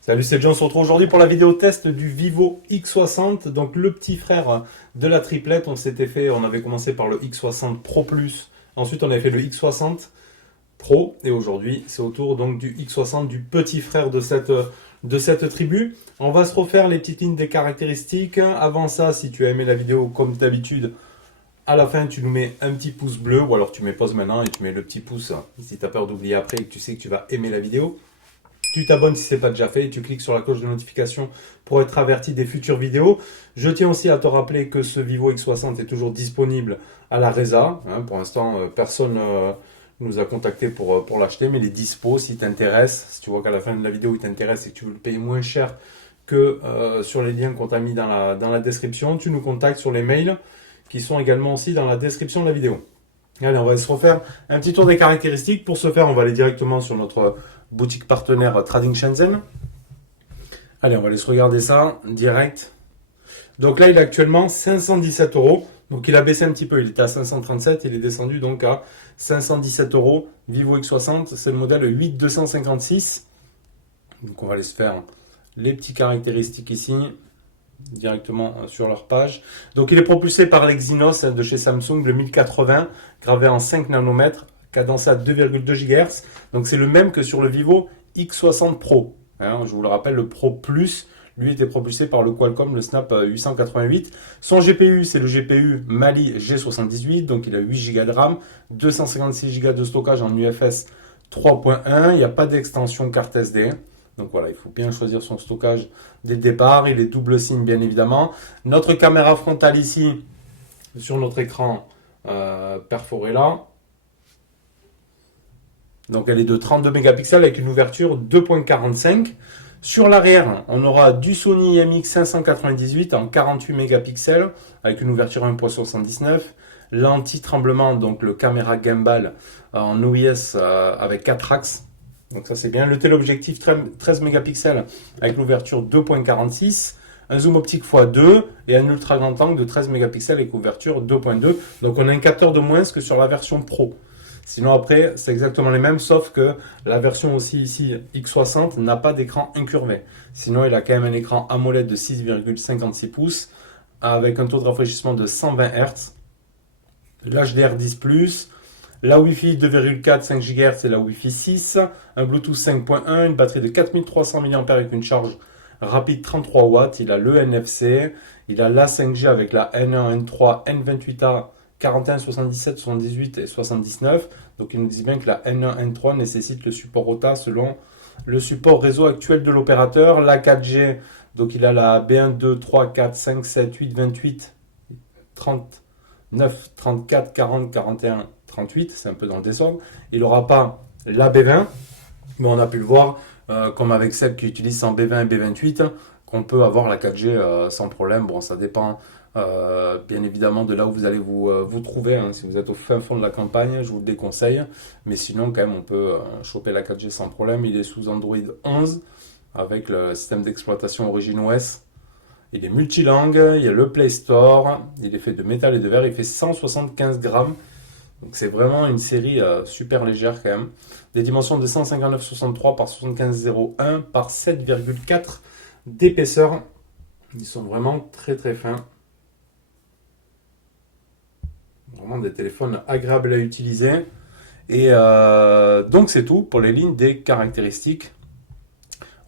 Salut, c'est John, on se retrouve aujourd'hui pour la vidéo test du Vivo X60, donc le petit frère de la triplette. On avait commencé par le X60 Pro Plus, ensuite on avait fait le X60 Pro, et aujourd'hui c'est au tour donc du X60, du petit frère de cette tribu. On va se refaire les petites lignes des caractéristiques. Avant ça, si tu as aimé la vidéo comme d'habitude, à la fin tu nous mets un petit pouce bleu, ou alors tu mets pause maintenant et tu mets le petit pouce si tu as peur d'oublier après et que tu sais que tu vas aimer la vidéo. Tu t'abonnes si ce n'est pas déjà fait et tu cliques sur la cloche de notification pour être averti des futures vidéos. Je tiens aussi à te rappeler que ce Vivo X60 est toujours disponible à la Reza. Pour l'instant, personne nous a contacté pour l'acheter, mais il est dispo si t'intéresse. Si tu vois qu'à la fin de la vidéo il t'intéresse et que tu veux le payer moins cher que sur les liens qu'on t'a mis dans la description, tu nous contactes sur les mails qui sont également aussi dans la description de la vidéo. Allez, on va se refaire un petit tour des caractéristiques. Pour ce faire, on va aller directement sur notre boutique partenaire Trading Shenzhen. Allez, on va aller se regarder ça direct. Donc là, il est actuellement 517 €. Donc il a baissé un petit peu. Il était à 537. Il est descendu donc à 517 €. Vivo X60, c'est le modèle 8256. Donc on va aller se faire les petites caractéristiques ici, directement sur leur page. Donc il est propulsé par l'Exynos de chez Samsung, le 1080, gravé en 5 nanomètres, cadencé à 2,2 GHz. Donc c'est le même que sur le Vivo X60 Pro. Je vous le rappelle, le Pro Plus, lui, était propulsé par le Qualcomm, le Snap 888. Son GPU, c'est le GPU Mali G78, donc il a 8 Go de RAM, 256 Go de stockage en UFS 3.1. Il n'y a pas d'extension carte SD. Donc voilà, il faut bien choisir son stockage dès le départ. Il est double SIM, bien évidemment. Notre caméra frontale ici, sur notre écran perforé là. Donc elle est de 32 mégapixels avec une ouverture 2.45. Sur l'arrière, on aura du Sony IMX598 en 48 mégapixels avec une ouverture 1.79. L'anti-tremblement, donc le caméra gimbal en OIS avec 4 axes. Donc ça c'est bien. Le téléobjectif 13 mégapixels avec l'ouverture 2.46. Un zoom optique x2 et un ultra grand angle de 13 mégapixels avec ouverture 2.2. Donc on a un capteur de moins que sur la version Pro. Sinon après, c'est exactement les mêmes, sauf que la version aussi ici X60 n'a pas d'écran incurvé. Sinon, il a quand même un écran AMOLED de 6,56 pouces avec un taux de rafraîchissement de 120 Hz. L'HDR10+, la Wi-Fi 2,4, 5 GHz et la Wi-Fi 6, un Bluetooth 5.1, une batterie de 4300 mAh avec une charge rapide 33 watts. Il a le NFC, il a la 5G avec la N1, N3, N28A, 41, 77, 78 et 79. Donc ils nous disent bien que la N1, N3 nécessite le support OTA selon le support réseau actuel de l'opérateur. La 4G, donc il a la B1, 2, 3, 4, 5, 7, 8, 28, 39, 34, 40, 41, 38. C'est un peu dans le désordre. Il n'aura pas la B20, mais on a pu le voir, comme avec celle qui utilise sans B20 et B28, qu'on peut avoir la 4G sans problème. Bon, ça dépend bien évidemment de là où vous allez vous trouver. Si vous êtes au fin fond de la campagne, je vous le déconseille. Mais sinon, quand même, on peut choper la 4G sans problème. Il est sous Android 11 avec le système d'exploitation OriginOS. Il est multilangue, il y a le Play Store. Il est fait de métal et de verre. Il fait 175 grammes. Donc c'est vraiment une série super légère quand même. Des dimensions de 159,63 par 75,01 par 7,4 d'épaisseur. Ils sont vraiment très très fins. Vraiment des téléphones agréables à utiliser. Et donc c'est tout pour les lignes des caractéristiques.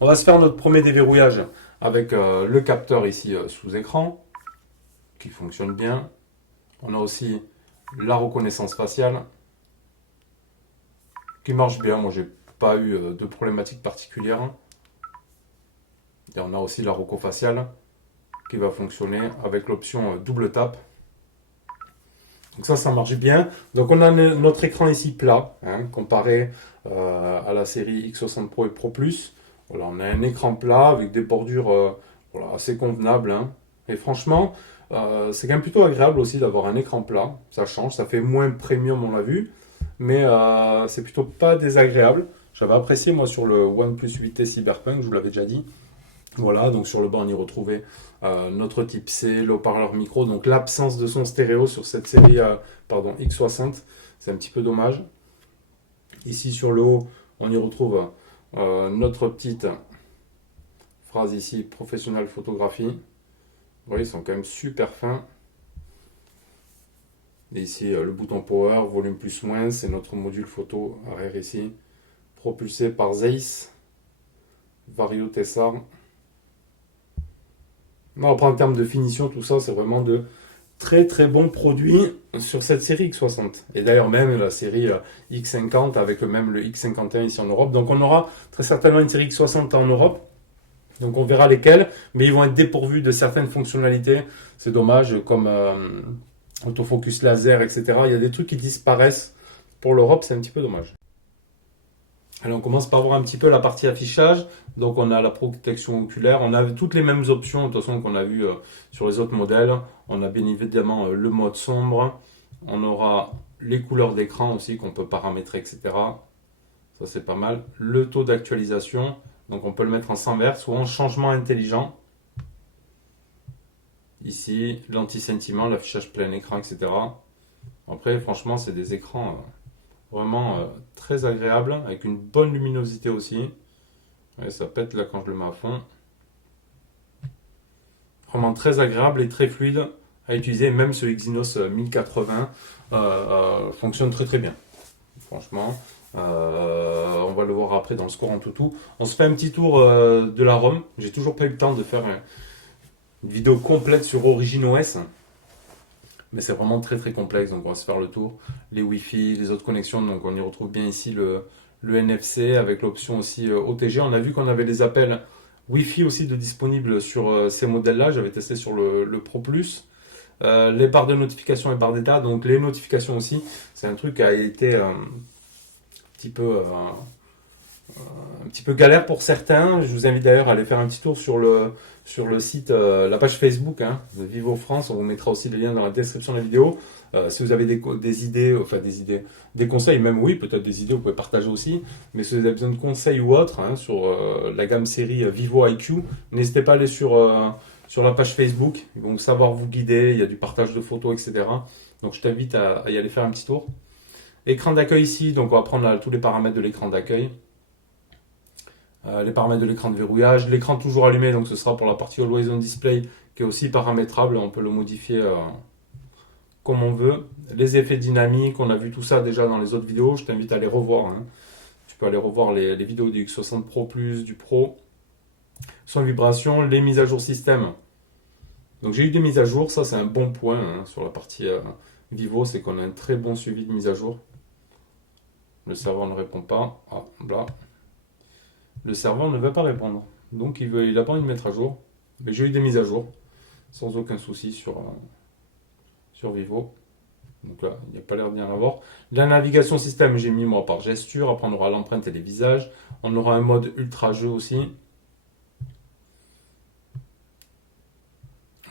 On va se faire notre premier déverrouillage avec le capteur ici sous écran qui fonctionne bien. On a aussi la reconnaissance faciale qui marche bien. Moi j'ai pas eu de problématique particulière. Et on a aussi la reco faciale qui va fonctionner avec l'option double tap. Donc ça marche bien. Donc on a notre écran ici plat, comparé à la série X60 Pro et Pro Plus. Voilà, on a un écran plat avec des bordures assez convenables. Et franchement, c'est quand même plutôt agréable aussi d'avoir un écran plat. Ça change, ça fait moins premium, on l'a vu. Mais c'est plutôt pas désagréable. J'avais apprécié moi sur le OnePlus 8T Cyberpunk, je vous l'avais déjà dit. Voilà, donc sur le bas, on y retrouvait notre type C, le haut-parleur micro. Donc l'absence de son stéréo sur cette série X60, c'est un petit peu dommage. Ici sur le haut, on y retrouve notre petite phrase ici, professionnel photographie. Vous voyez, ils sont quand même super fins. Et ici, le bouton power, volume plus moins, c'est notre module photo arrière ici, propulsé par Zeiss, Vario Tessar. Non, après, en termes de finition, tout ça, c'est vraiment de très très bons produits sur cette série X60. Et d'ailleurs, même la série X50 avec même le X51 ici en Europe. Donc, on aura très certainement une série X60 en Europe. Donc, on verra lesquels, mais ils vont être dépourvus de certaines fonctionnalités. C'est dommage, comme autofocus laser, etc. Il y a des trucs qui disparaissent pour l'Europe, c'est un petit peu dommage. Alors on commence par voir un petit peu la partie affichage. Donc on a la protection oculaire, on a toutes les mêmes options de toute façon qu'on a vu sur les autres modèles. On a bien évidemment le mode sombre, on aura les couleurs d'écran aussi qu'on peut paramétrer, etc. Ça c'est pas mal. Le taux d'actualisation, donc on peut le mettre en 100 Hz ou en changement intelligent. Ici, l'anti-sentiment, l'affichage plein écran, etc. Après franchement c'est des écrans vraiment très agréables avec une bonne luminosité aussi. Ouais, ça pète là quand je le mets à fond. Vraiment très agréable et très fluide à utiliser. Même ce Exynos 1080 fonctionne très très bien. Franchement, on va le voir après dans le score en toutou. On se fait un petit tour de la ROM. J'ai toujours pas eu le temps de faire une vidéo complète sur Origin OS. Mais c'est vraiment très très complexe, donc on va se faire le tour. Les Wi-Fi, les autres connexions, donc on y retrouve bien ici le NFC avec l'option aussi OTG. On a vu qu'on avait des appels Wi-Fi aussi de disponibles sur ces modèles-là. J'avais testé sur le Pro Plus. Les barres de notification et barres d'état, donc les notifications aussi. C'est un truc qui a été petit peu, un petit peu galère pour certains. Je vous invite d'ailleurs à aller faire un petit tour sur le site, la page Facebook de Vivo France. On vous mettra aussi les liens dans la description de la vidéo. Si vous avez des idées, enfin des idées, des conseils, même oui, peut-être des idées, vous pouvez partager aussi. Mais si vous avez besoin de conseils ou autres sur la gamme série Vivo IQ, n'hésitez pas à aller sur la page Facebook. Ils vont savoir vous guider. Il y a du partage de photos, etc. Donc je t'invite à y aller faire un petit tour. Écran d'accueil ici, donc on va prendre tous les paramètres de l'écran d'accueil. Les paramètres de l'écran de verrouillage, l'écran toujours allumé, donc ce sera pour la partie Always On Display qui est aussi paramétrable, on peut le modifier comme on veut. Les effets dynamiques, on a vu tout ça déjà dans les autres vidéos, je t'invite à les revoir. Tu peux aller revoir les vidéos du X60 Pro Plus, du Pro. Sans vibration, les mises à jour système. Donc j'ai eu des mises à jour, ça c'est un bon point sur la partie Vivo, c'est qu'on a un très bon suivi de mise à jour. Le serveur ne répond pas. Ah, là. Le serveur ne va pas répondre. Donc il n'a pas envie de mettre à jour. Mais j'ai eu des mises à jour. Sans aucun souci sur Vivo. Donc là, il n'y a pas l'air d'y en avoir. La navigation système, j'ai mis moi par gesture. Après, on aura l'empreinte et les visages. On aura un mode ultra jeu aussi.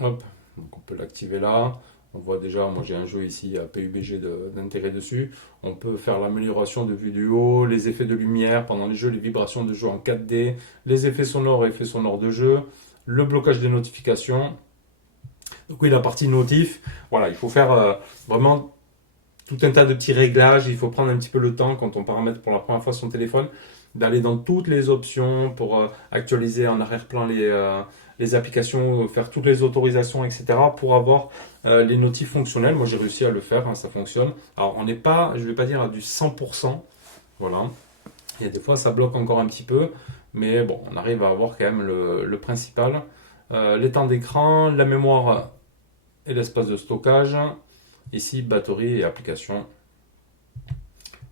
Hop. Donc on peut l'activer là. On voit déjà, moi j'ai un jeu ici à PUBG d'intérêt dessus. On peut faire l'amélioration de vue du haut, les effets de lumière pendant les jeux, les vibrations de jeu en 4D, les effets sonores et effets sonores de jeu, le blocage des notifications. Donc oui, la partie notif, voilà, il faut faire vraiment tout un tas de petits réglages. Il faut prendre un petit peu le temps quand on paramètre pour la première fois son téléphone, d'aller dans toutes les options pour actualiser en arrière-plan les applications, faire toutes les autorisations, etc. pour avoir les notifs fonctionnels. Moi, j'ai réussi à le faire, ça fonctionne. Alors, on n'est pas, je ne vais pas dire à du 100%, voilà. Il y a des fois, ça bloque encore un petit peu, mais bon, on arrive à avoir quand même le principal. Les temps d'écran, la mémoire et l'espace de stockage. Ici, batterie et application.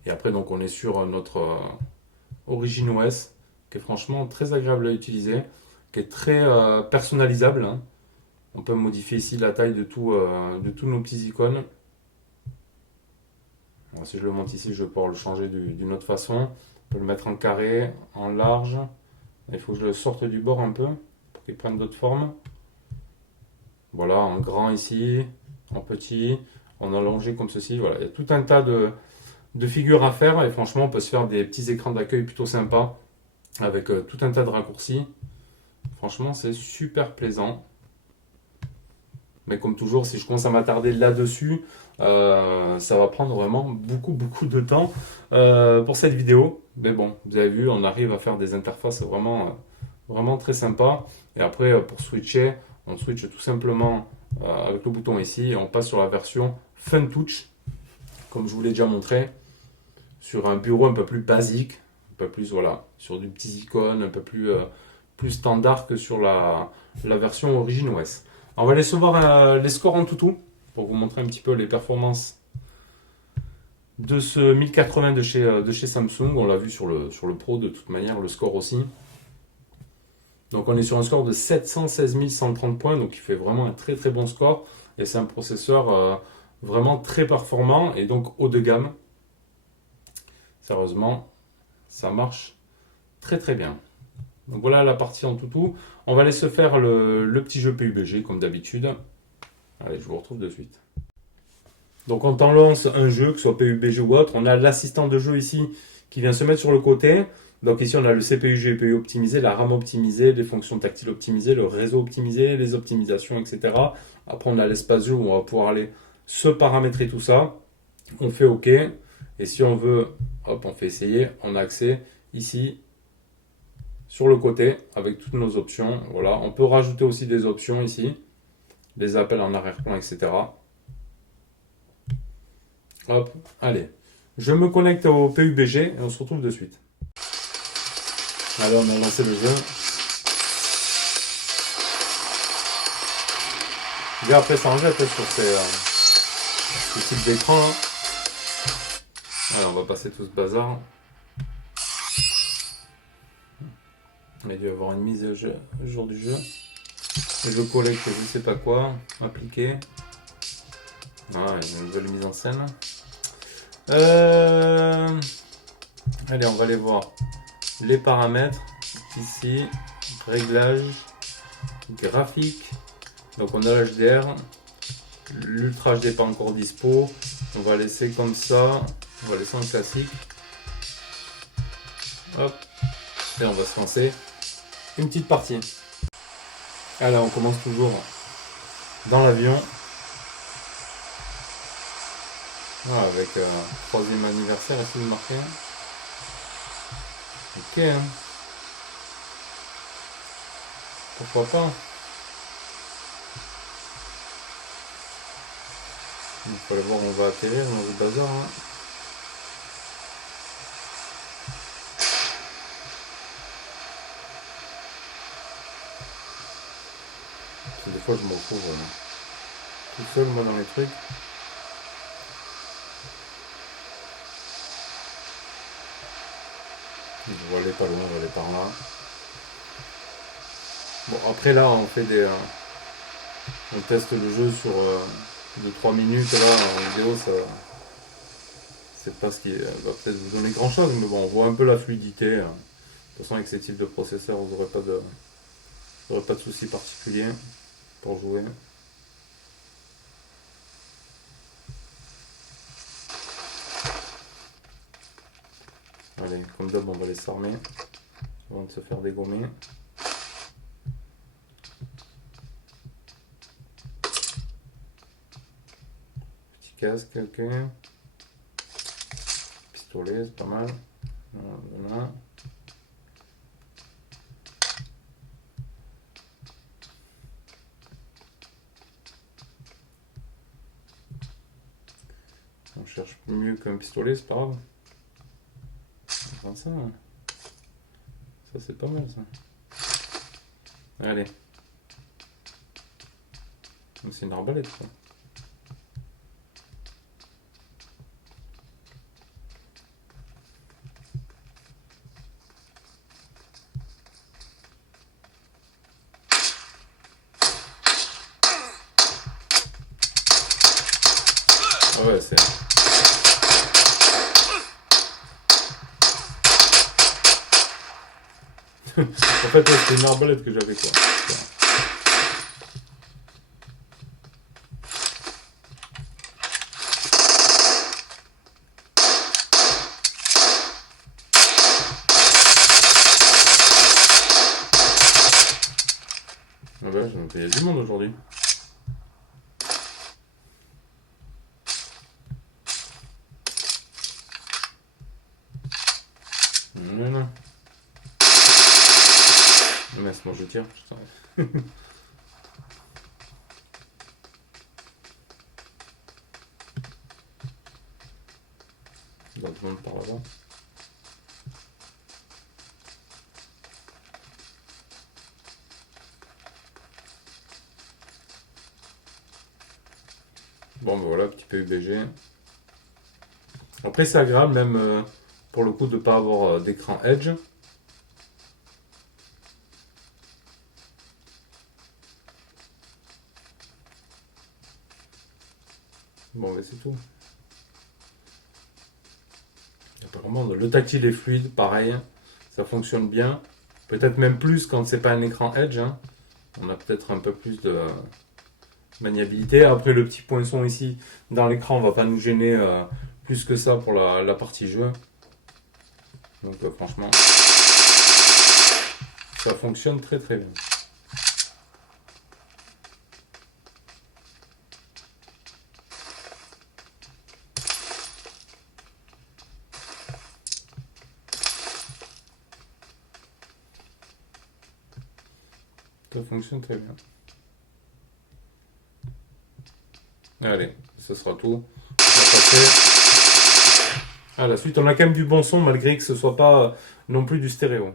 Et après, donc, on est sur notre Origin OS, qui est franchement très agréable à utiliser, qui est très personnalisable. On peut modifier ici la taille de tous nos petits icônes. Alors, si je le monte ici, je vais pouvoir le changer d'une autre façon. On peut le mettre en carré, en large. Il faut que je le sorte du bord un peu pour qu'il prenne d'autres formes. Voilà, en grand ici, en petit, en allongé comme ceci. Voilà, il y a tout un tas de figures à faire et franchement, on peut se faire des petits écrans d'accueil plutôt sympas avec tout un tas de raccourcis. Franchement, c'est super plaisant. Mais comme toujours, si je commence à m'attarder là-dessus, ça va prendre vraiment beaucoup de temps pour cette vidéo. Mais bon, vous avez vu, on arrive à faire des interfaces vraiment très sympas. Et après, pour switcher, on switch tout simplement avec le bouton ici et on passe sur la version FunTouch, comme je vous l'ai déjà montré, sur un bureau un peu plus basique, un peu plus, voilà, sur du petits icônes, un peu plus standard que sur la version Origin OS. On va laisser voir les scores en tout pour vous montrer un petit peu les performances de ce 1080 de chez Samsung. On l'a vu sur le Pro de toute manière, le score aussi. Donc on est sur un score de 716 130 points, donc il fait vraiment un très bon score. Et c'est un processeur vraiment très performant et donc haut de gamme. Sérieusement, ça marche très bien. Donc voilà la partie en tout. On va aller se faire le petit jeu PUBG comme d'habitude. Allez, je vous retrouve de suite. Donc quand on lance un jeu, que ce soit PUBG ou autre, on a l'assistant de jeu ici qui vient se mettre sur le côté. Donc ici on a le CPU, GPU optimisé, la RAM optimisée, les fonctions tactiles optimisées, le réseau optimisé, les optimisations, etc. Après on a l'espace jeu où on va pouvoir aller se paramétrer tout ça. On fait OK. Et si on veut, hop, on fait essayer, on a accès ici sur le côté avec toutes nos options. Voilà, on peut rajouter aussi des options ici, des appels en arrière-plan, etc. Hop, allez. Je me connecte au PUBG et on se retrouve de suite. Allez, on a lancé le jeu. Bien après, ça en jette sur ce type d'écran. Alors, on va passer tout ce bazar. Il a dû y avoir une mise à jour du jeu. Et je collecte je sais pas quoi. Appliquer. Ah, une nouvelle mise en scène. Allez, on va aller voir les paramètres. Ici, réglage, graphique. Donc on a l'HDR. L'Ultra HD n'est pas encore dispo. On va laisser comme ça. On va laisser en classique. Hop. Et on va se lancer une petite partie. Alors on commence toujours dans l'avion. Voilà, avec 3e anniversaire, est-ce qu'il marqué? Ok. Pourquoi pas? Il faut aller voir où on va atterrir dans le bazar. Hein. Des fois je me retrouve tout seul moi dans les trucs. On va aller pas loin, on va aller par là. Bon après là on fait on teste le jeu sur 2-3 minutes là en vidéo, ça c'est pas ce qui va peut-être vous donner grand chose, mais bon on voit un peu la fluidité. De toute façon avec ces types de processeurs vous n'aurez pas de soucis particuliers pour jouer. Allez, comme d'hab, on va les s'armer avant de se faire dégommer. Petit casque, ok. Pistolet, c'est pas mal. Voilà. On cherche mieux qu'un pistolet, c'est pas grave. Ça, c'est pas mal ça. Allez. C'est une arbalète quoi. Ouais, c'est... En fait, c'était une arbalète que j'avais quoi. Il y a du monde aujourd'hui. Voilà. Laisse-moi, je tire. Il y a du monde par là-bas. Bon, ben voilà, petit PUBG. Après, c'est agréable, même pour le coup, de ne pas avoir d'écran Edge. Bon, mais c'est tout. Il n'y a pas grand monde. Le tactile est fluide, pareil. Ça fonctionne bien. Peut-être même plus quand c'est pas un écran Edge. Hein. On a peut-être un peu plus de maniabilité. Après, le petit poinçon ici dans l'écran va pas nous gêner plus que ça pour la partie jeu. Donc franchement, ça fonctionne très très bien. Ça fonctionne très bien. Allez, ce sera tout. On va passer à la suite. On a quand même du bon son malgré que ce soit pas non plus du stéréo.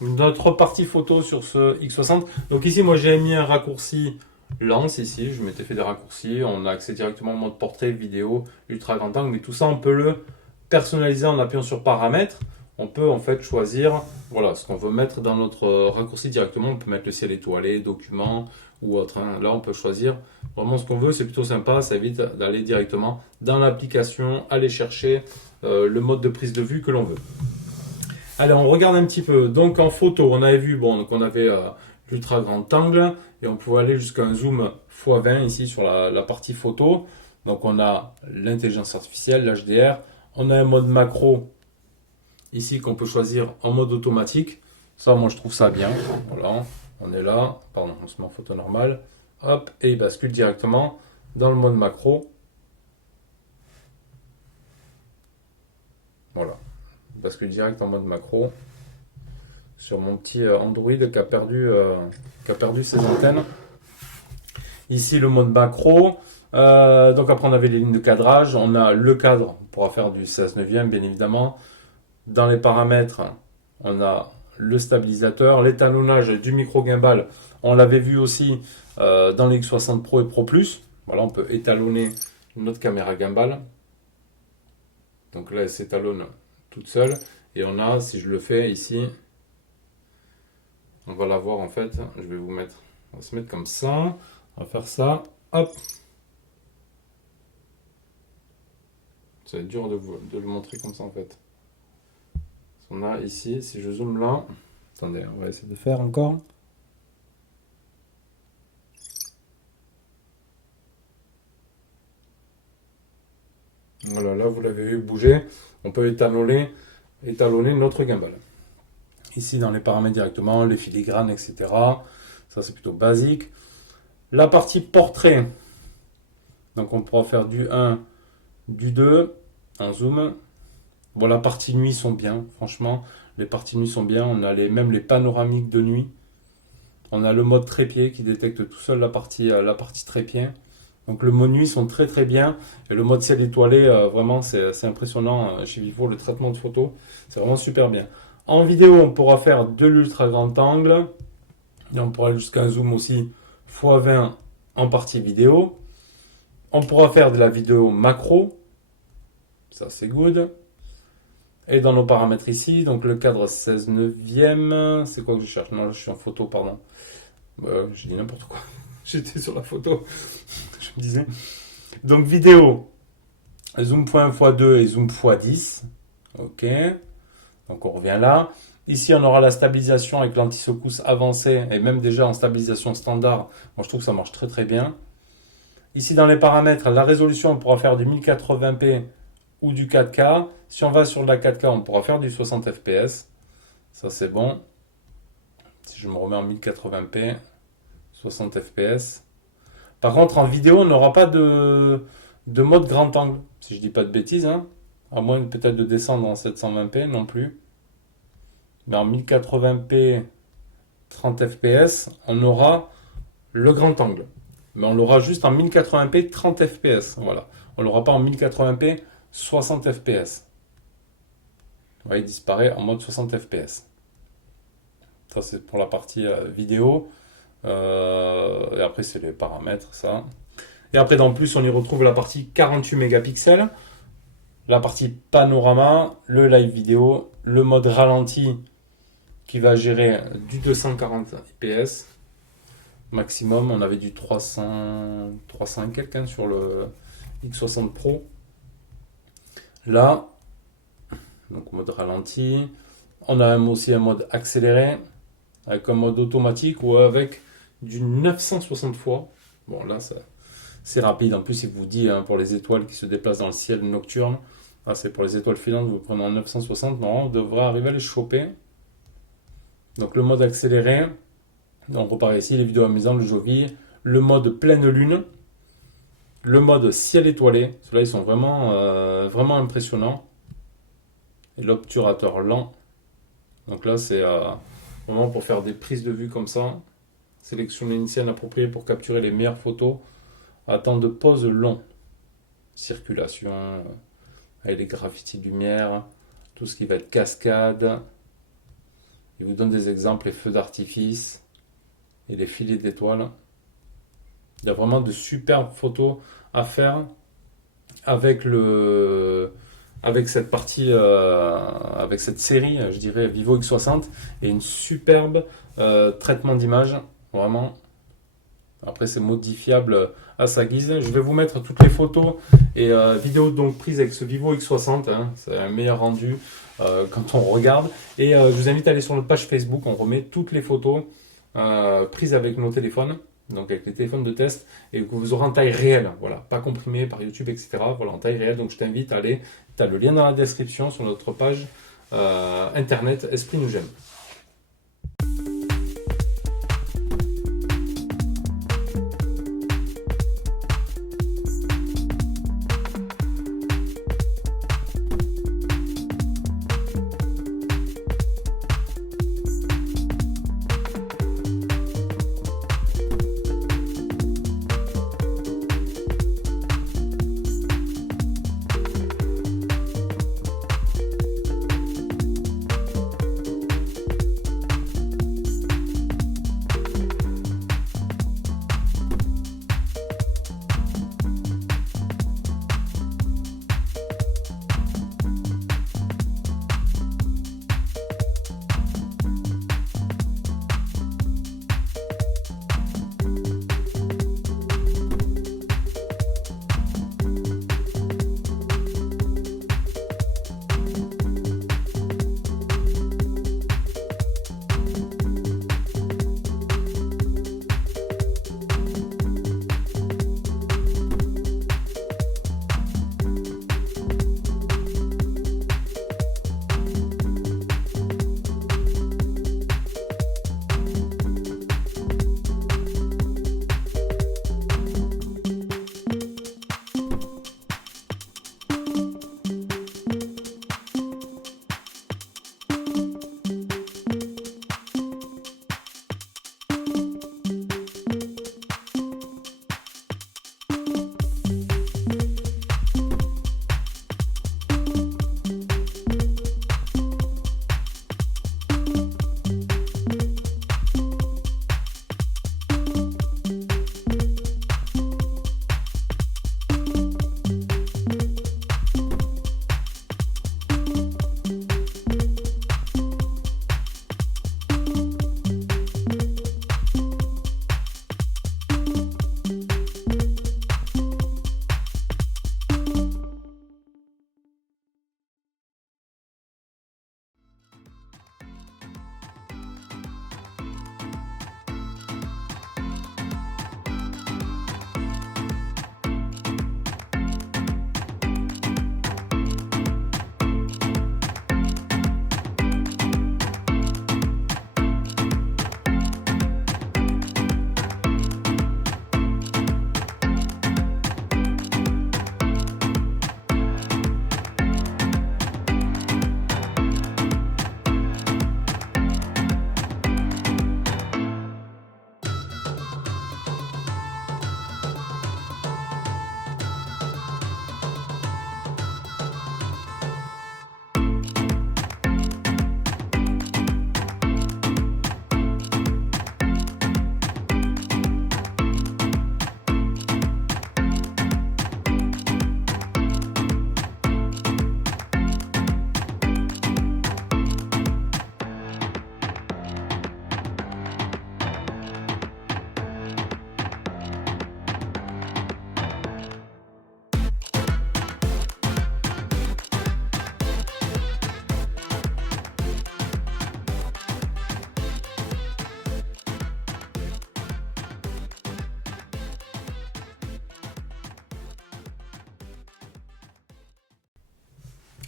Notre partie photo sur ce X60. Donc ici, moi j'ai mis un raccourci lance ici. Je m'étais fait des raccourcis. On a accès directement au mode portrait, vidéo, ultra grand angle. Mais tout ça, on peut le personnaliser en appuyant sur paramètres. On peut en fait choisir voilà, ce qu'on veut mettre dans notre raccourci directement. On peut mettre le ciel étoilé, document ou autre. Hein. Là, on peut choisir vraiment ce qu'on veut. C'est plutôt sympa. Ça évite d'aller directement dans l'application, aller chercher le mode de prise de vue que l'on veut. Allez, on regarde un petit peu. Donc en photo, on avait vu, bon, donc on avait l'ultra grand angle et on pouvait aller jusqu'à un zoom x20 ici sur la partie photo. Donc on a l'intelligence artificielle, l'HDR. On a un mode macro ici qu'on peut choisir en mode automatique. Ça, moi je trouve ça bien. Voilà, on est là. Pardon, on se met en photo normale. Hop, et il bascule directement dans le mode macro. Voilà. Bascule direct en mode macro sur mon petit Android qui a perdu ses antennes. Ici le mode macro. Donc après on avait les lignes de cadrage. On a le cadre, on pourra faire du 16/9 bien évidemment. Dans les paramètres, on a le stabilisateur, l'étalonnage du micro gimbal. On l'avait vu aussi dans les X60 Pro et Pro Plus. Voilà, on peut étalonner notre caméra gimbal. Donc là elle s'étalonne toute seule. Et on a, si je le fais ici, on va la voir en fait. Je vais vous mettre, on va se mettre comme ça. On va faire ça. Hop. Ça va être dur de le montrer comme ça en fait. On a ici, si je zoome là. Attendez, on va essayer de faire encore. Voilà, là vous l'avez vu bouger. On peut étalonner notre gimbal. Ici dans les paramètres directement, les filigranes, etc. Ça c'est plutôt basique. La partie portrait. Donc on pourra faire du 1, du 2 en zoom. Bon, la partie nuit sont bien, franchement. Les parties nuit sont bien. On a même les panoramiques de nuit. On a le mode trépied qui détecte tout seul la partie trépied. Donc le mode nuit sont très très bien. Et le mode ciel étoilé, vraiment c'est impressionnant chez Vivo. Le traitement de photo, c'est vraiment super bien. En vidéo, on pourra faire de l'ultra grand angle. Et on pourra aller jusqu'à un zoom aussi x20 en partie vidéo. On pourra faire de la vidéo macro. Ça c'est good. Et dans nos paramètres ici, donc le cadre 16/9, c'est quoi que je cherche? Non, là je suis en photo, pardon. J'ai dit n'importe quoi. J'étais sur la photo. Je me disais. Donc vidéo, zoom x1 x2 et zoom x10. Ok. Donc on revient là. Ici, on aura la stabilisation avec l'anti-secousse avancée et même déjà en stabilisation standard. Moi, je trouve que ça marche très très bien. Ici, dans les paramètres, la résolution, on pourra faire du 1080p ou du 4K. Si on va sur de la 4K, on pourra faire du 60 fps. Ça, c'est bon. Si je me remets en 1080p, 60 fps. Par contre, en vidéo, on n'aura pas de mode grand angle. Si je dis pas de bêtises, hein. À moins peut-être de descendre en 720p non plus. Mais en 1080p, 30 fps, on aura le grand angle. Mais on l'aura juste en 1080p, 30 fps. Voilà. On l'aura pas en 1080p, 60 fps. Vous voyez, il disparaît en mode 60 fps. Ça, c'est pour la partie vidéo. Et après, c'est les paramètres, ça. Et après, en plus, on y retrouve la partie 48 mégapixels, la partie panorama, le live vidéo, le mode ralenti qui va gérer du 240 fps maximum. On avait du 300 et quelques hein, sur le X60 Pro. Là, donc mode ralenti. On a aussi un mode accéléré avec un mode automatique ou avec du 960 fois. Bon, là, c'est rapide. En plus, il vous dit hein, pour les étoiles qui se déplacent dans le ciel nocturne. Là, c'est pour les étoiles filantes. Vous prenez en 960. Non, on devrait arriver à les choper. Donc, le mode accéléré. Donc, on repart ici les vidéos amusantes, le Jovi. Le mode pleine lune. Le mode ciel étoilé. Ceux-là, ils sont vraiment impressionnants. Et l'obturateur lent. Donc là, c'est vraiment pour faire des prises de vue comme ça. Sélectionner une scène appropriée pour capturer les meilleures photos à temps de pause long. Circulation, avec les graffitis de lumière, tout ce qui va être cascade. Il vous donne des exemples, les feux d'artifice et les filets d'étoiles. Il y a vraiment de superbes photos à faire avec cette partie, avec cette série, je dirais Vivo X60 et une superbe traitement d'image, vraiment. Après, c'est modifiable à sa guise. Je vais vous mettre toutes les photos et vidéos donc prises avec ce Vivo X60. Hein. C'est un meilleur rendu quand on regarde. Et je vous invite à aller sur notre page Facebook. On remet toutes les photos prises avec nos téléphones, donc avec les téléphones de test, et que vous aurez en taille réelle. Voilà, pas comprimé par YouTube, etc. Voilà, en taille réelle. Donc je t'invite à aller. Tu as le lien dans la description sur notre page internet Esprit nous j'aime.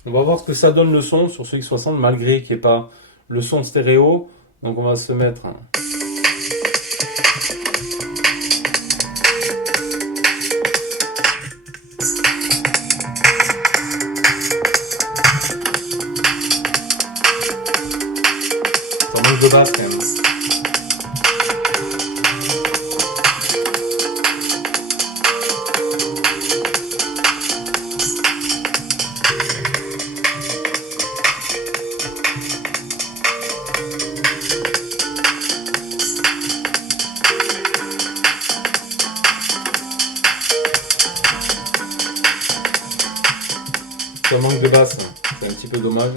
On va voir ce que ça donne le son sur ce X60 malgré qu'il n'y ait pas le son stéréo. Donc on va se mettre... Ça manque de basse quand même. Ça manque de basse, c'est un petit peu dommage.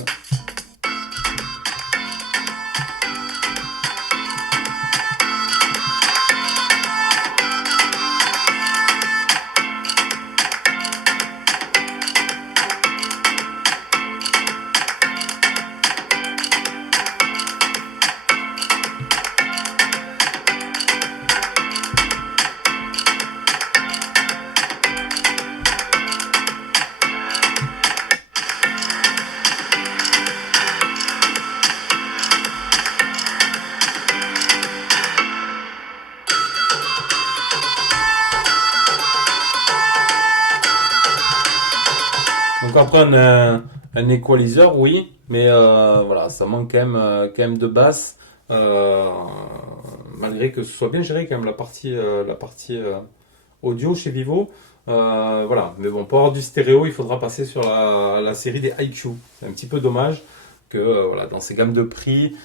Donc après on a un equalizer, oui, mais voilà, ça manque quand même de basse, malgré que ce soit bien géré quand même la partie audio chez Vivo. Voilà, mais bon, pour avoir du stéréo, il faudra passer sur la série des IQ. C'est un petit peu dommage que voilà, dans ces gammes de prix,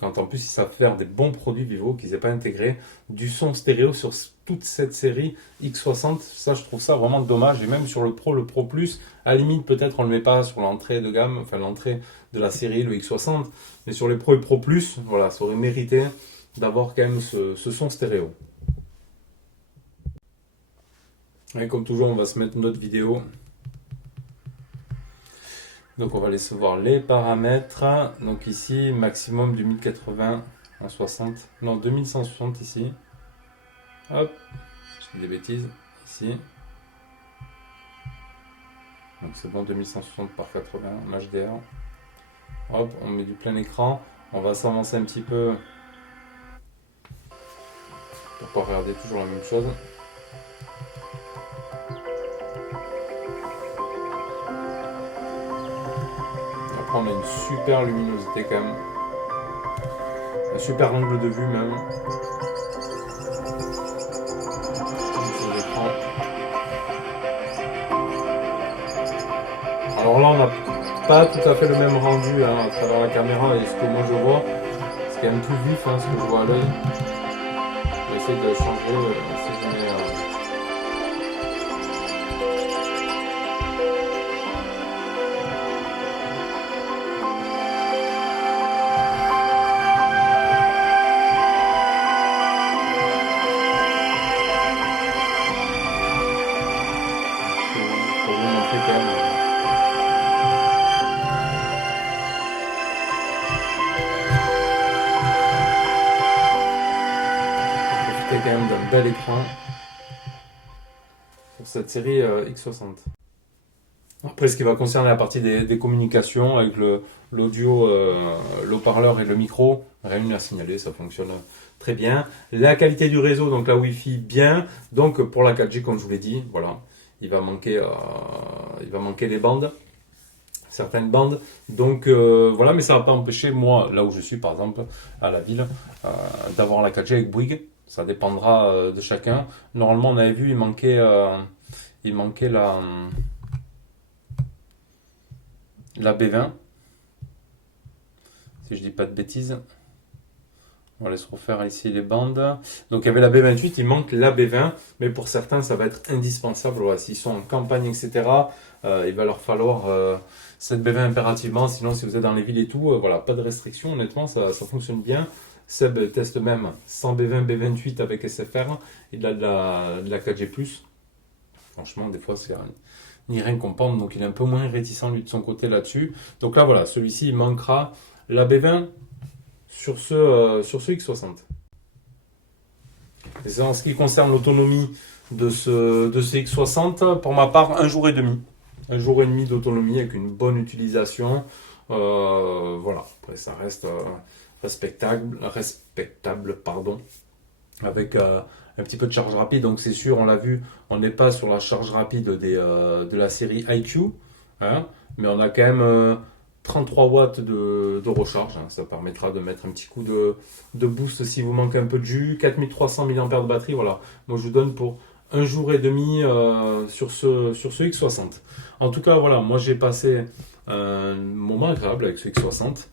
quand en plus ils savent faire des bons produits Vivo, qu'ils n'aient pas intégré du son stéréo sur toute cette série X60. Ça, je trouve ça vraiment dommage. Et même sur le Pro Plus, à la limite, peut-être on ne le met pas sur l'entrée de gamme, enfin l'entrée de la série, le X60, mais sur les Pro et Pro Plus, voilà, ça aurait mérité d'avoir quand même ce son stéréo. Et comme toujours, on va se mettre notre vidéo. Donc on va aller se voir les paramètres. Donc ici, maximum du 1080 en 60. Non, 2160 ici. Hop, je fais des bêtises. Ici. Donc c'est bon, 2160 par 80 en HDR. Hop, on met du plein écran. On va s'avancer un petit peu pour pas regarder toujours la même chose. Après on a une super luminosité quand même. Un super angle de vue même. Sur l'écran. Alors là on n'a pas tout à fait le même rendu à travers la caméra et ce que moi je vois. C'est quand même plus vif ce que je vois à l'œil. Je vais essayer de changer si je mets, pour vous montrer quand même. Profiter quand même d'un bel écran pour cette série X60. Après, ce qui va concerner la partie des communications avec l'audio, l'haut-parleur et le micro, rien à signaler, ça fonctionne très bien. La qualité du réseau, donc la Wi-Fi, bien. Donc pour la 4G, comme je vous l'ai dit, voilà, il va manquer les bandes, certaines bandes. Donc voilà, mais ça ne va pas empêcher, moi, là où je suis, par exemple, à la ville, d'avoir la 4G avec Bouygues. Ça dépendra de chacun. Normalement, on avait vu, il manquait la B20, si je dis pas de bêtises. On va aller se refaire ici les bandes. Donc il y avait la B28, il manque la B20, mais pour certains ça va être indispensable. Voilà, s'ils sont en campagne, etc., il va leur falloir cette B20 impérativement. Sinon, si vous êtes dans les villes et tout, voilà, pas de restriction. Honnêtement, ça fonctionne bien. Seb teste même sans B20, B28 avec SFR. Il a de la 4G+. Franchement, des fois, c'est ni rien qu'on pente, donc il est un peu moins réticent lui de son côté là-dessus. Donc là, voilà, celui-ci, il manquera la B20 sur ce X60. Et c'est en ce qui concerne l'autonomie de ce X60, pour ma part, 1 jour et demi. un jour et demi d'autonomie avec une bonne utilisation. Voilà, après ça reste respectable, pardon, avec un petit peu de charge rapide. Donc c'est sûr, on l'a vu, on n'est pas sur la charge rapide de la série IQ, hein, mais on a quand même 33 watts de recharge, hein. Ça permettra de mettre un petit coup de boost si vous manquez un peu de jus. 4300 mAh de batterie, voilà. Moi je vous donne pour un jour et demi sur ce X60. En tout cas, voilà, moi j'ai passé un moment agréable avec ce X60.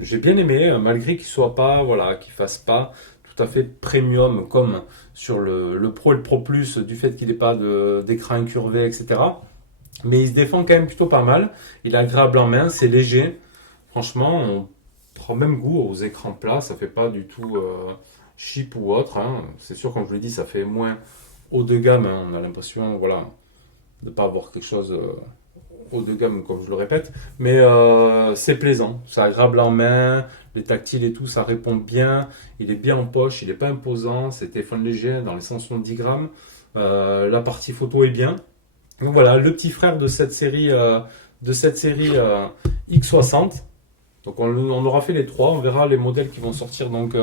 J'ai bien aimé, malgré qu'il soit pas, voilà, qu'il fasse pas tout à fait premium comme sur le Pro et le Pro Plus, du fait qu'il n'ait pas d'écran incurvé, etc. Mais il se défend quand même plutôt pas mal. Il est agréable en main, c'est léger. Franchement, on prend même goût aux écrans plats. Ça fait pas du tout cheap ou autre, hein. C'est sûr, comme je vous l'ai dit, ça fait moins haut de gamme, hein. On a l'impression, voilà, de ne pas avoir quelque chose haut de gamme, comme je le répète. Mais c'est plaisant, c'est agréable en main. Les tactiles et tout, ça répond bien. Il est bien en poche, il n'est pas imposant. C'est téléphone léger dans les 170 grammes. La partie photo est bien. Donc voilà, le petit frère de cette série, X60. Donc on aura fait les trois, on verra les modèles qui vont sortir donc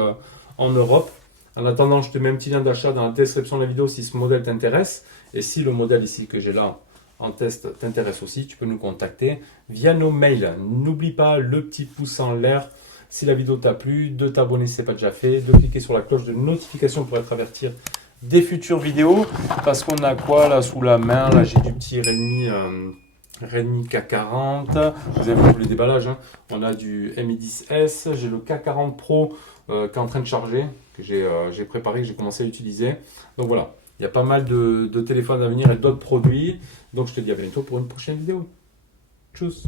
en Europe. En attendant, je te mets un petit lien d'achat dans la description de la vidéo si ce modèle t'intéresse. Et si le modèle ici que j'ai là en test t'intéresse aussi, tu peux nous contacter via nos mails. N'oublie pas le petit pouce en l'air si la vidéo t'a plu, de t'abonner si ce n'est pas déjà fait, de cliquer sur la cloche de notification pour être averti des futures vidéos. Parce qu'on a quoi là sous la main? Là j'ai du petit Redmi K40. Vous avez vu tous les déballages, hein. On a du Mi 10S, j'ai le K40 Pro qui est en train de charger, que j'ai préparé, que j'ai commencé à utiliser. Donc voilà, il y a pas mal de téléphones à venir et d'autres produits. Donc je te dis à bientôt pour une prochaine vidéo. Tchuss.